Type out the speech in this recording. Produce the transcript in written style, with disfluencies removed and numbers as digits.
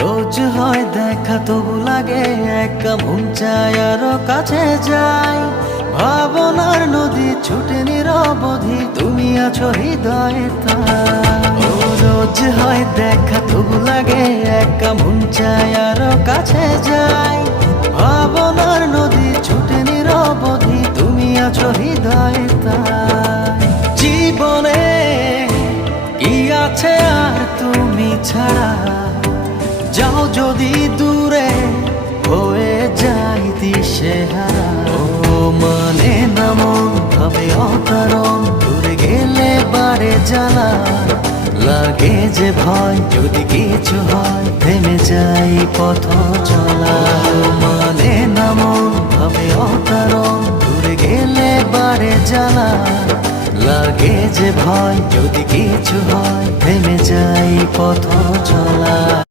রোজ হয় দেখা তবু লাগে একা মন চায় আরো কাছে যাই। ভাবনার নদী ছুটে নিরবধি, তুমি আছো হৃদয়ে তাই। ও রোজ হয় দেখা তবু লাগে একা মন চায় আরো কাছে যাই। ভাবনার নদী ছুটে নিরবধি, তুমি আছো হৃদয়ে তাই। জীবনে কি আছে আর তুমি ছাড়া, যাও যদি দূরে হয়ে যাই দিশেহারা। ও মানে না মন ভাবে অকারণ, দূরে গেলে বাড়ে জ্বালা। লাগে যে ভয় যদি কিছু হয়, থেমে যাই পথ চলা। ও মানে না মন ভাবে অকারণ, দূরে গেলে বাড়ে জ্বালা। লাগে যে ভয় যদি কিছু হয়, থেমে যাই পথ চলা।